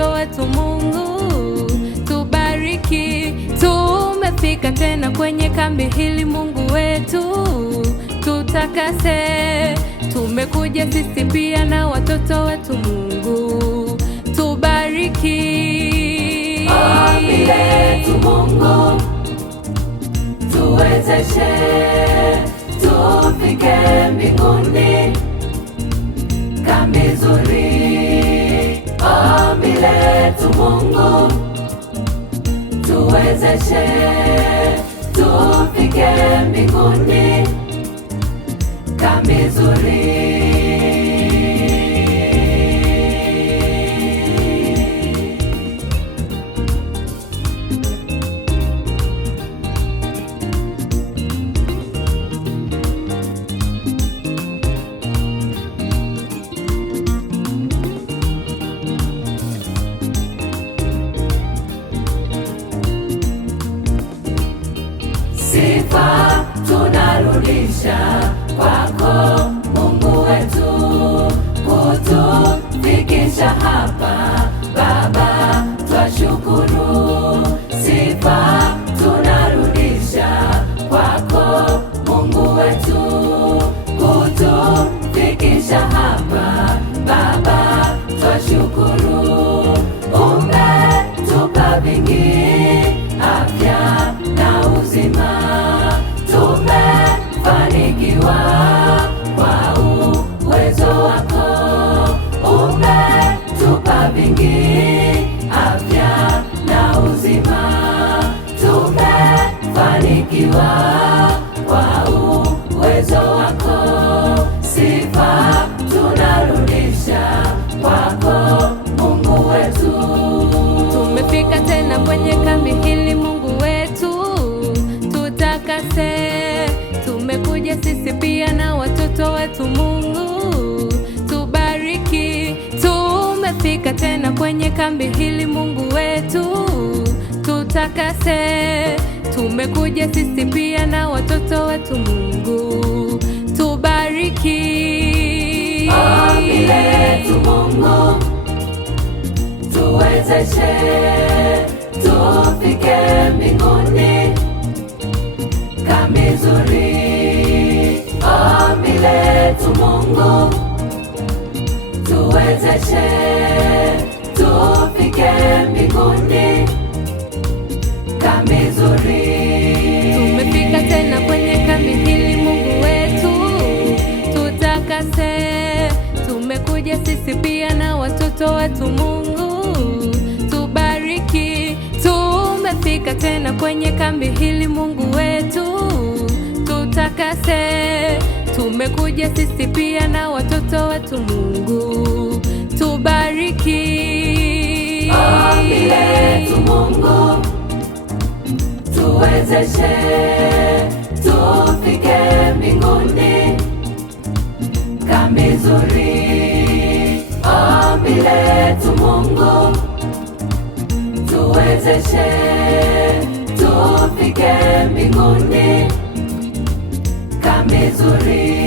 watoto wetu. Mungu tubariki, tumefika tena kwenye kambi hili. Mungu wetu tutakase, tumekuja sisi pia na watoto wetu. Mungu tubariki. Ombi letu Mungu, tuwezeshe tufike mbinguni, kambi nzuri. Ombi letu Mungu, tuwezeshe tufike mbinguni, kambi nzuri. Sifa tunarudisha kwako Mungu wetu, kutufikisha hapa Baba, twashukuru. Sifa tunarudisha kwako Mungu wetu, kutufikisha hapa Baba, twashukuru. Umetupa vingi, afya na uzima, tumefanikiwa kwa uwezo wako. Umetupa vingi, afya na uzima, tumefanikiwa kwa uwezo wako. Sifa tunarudisha kwako Mungu wetu. Tumefika tena kwenye kambi hili. Mungu wetu tutakase, tumekuja sisi pia na watoto wetu. Mungu tubariki, tumefika tena kwenye kambi hili. Mungu wetu tutakase, tumekuja sisi pia na watoto wetu. Mungu tubariki. Ombi letu Mungu, tuwezeshe tufike mbinguni, kambi nzuri. Ombi letu Mungu, tuwezeshe tufike mbinguni, kambi nzuri. Tumefika tena kwenye kambi hili. Mungu wetu tutakase, tumekuja sisi pia na watoto wetu. Mungu tubariki, tumefika tena kwenye kambi hili. Mungu wetu tutakase, tumekuja sisi pia na watoto wetu. Mungu tubariki. Ombi letu Mungu, tuwezeshe tufike mbinguni, kambi nzuri. Ombi letu Mungu, tuwezeshe tufike mbinguni, kambi nzuri.